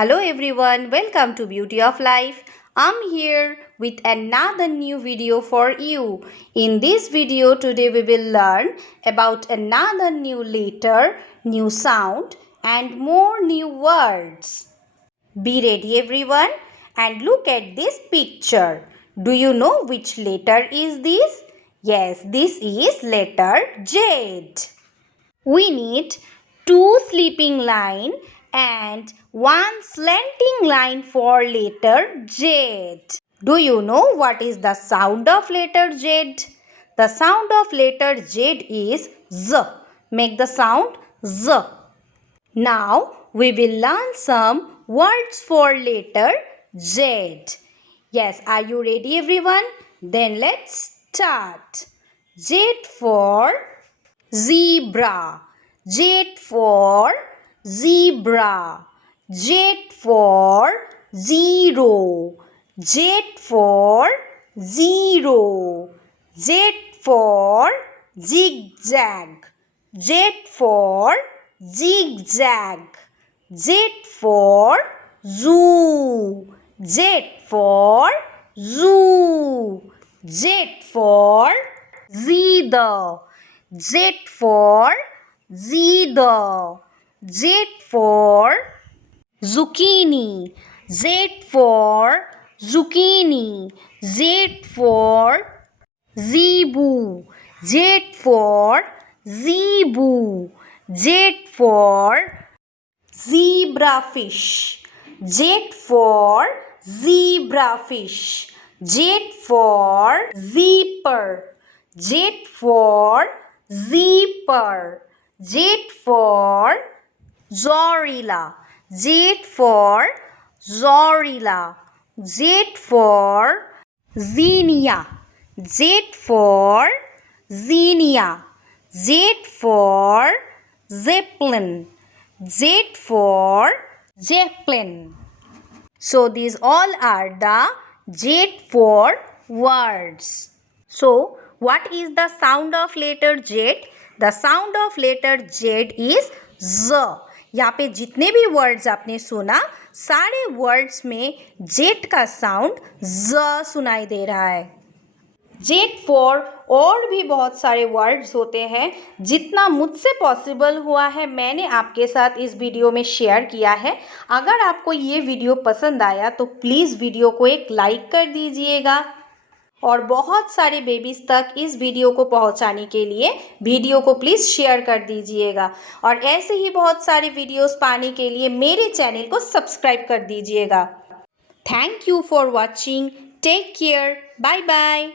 Hello everyone, welcome to Beauty of Life. I'm here with another new video for you. In this video today we will learn about another new letter, new sound and more new words. Be ready everyone and look at this picture. Do you know which letter is this? Yes, this is letter Z. We need two sleeping line and one slanting line for letter Z. Do you know what is the sound of letter Z? The sound of letter Z is Z. Make the sound Z. Now we will learn some words for letter Z. Yes, are you ready everyone? Then let's start. Z for zebra. Z for zebra. Z for zero. Z for zero. Z for zigzag. Z for zigzag. Z for zoo. Z for zoo. Z for zither. Z for zither. Z for zucchini. Z for zucchini. Z for zebu. Z for zebu. Z for zebrafish. Z for zebrafish. Z for zipper. Z for zipper. Z for zorilla. Z for zorilla. Z for zinnia. Z for zinnia. Z for zeppelin. Z for zeppelin. So these all are the Z for words. So what is the sound of letter Z? The sound of letter Z is Z. यहाँ पे जितने भी words आपने सुना सारे words में Z का sound Z सुनाई दे रहा है. Z for और भी बहुत सारे वर्ड्स होते हैं. जितना मुझसे पॉसिबल हुआ है मैंने आपके साथ इस वीडियो में शेयर किया है. अगर आपको ये वीडियो पसंद आया तो प्लीज़ वीडियो को एक लाइक कर दीजिएगा और बहुत सारे बेबीज़ तक इस वीडियो को पहुंचाने के लिए वीडियो को प्लीज़ शेयर कर दीजिएगा. और ऐसे ही बहुत सारे वीडियोस पाने के लिए मेरे चैनल को सब्सक्राइब कर दीजिएगा. Thank you for watching. Take care. Bye bye.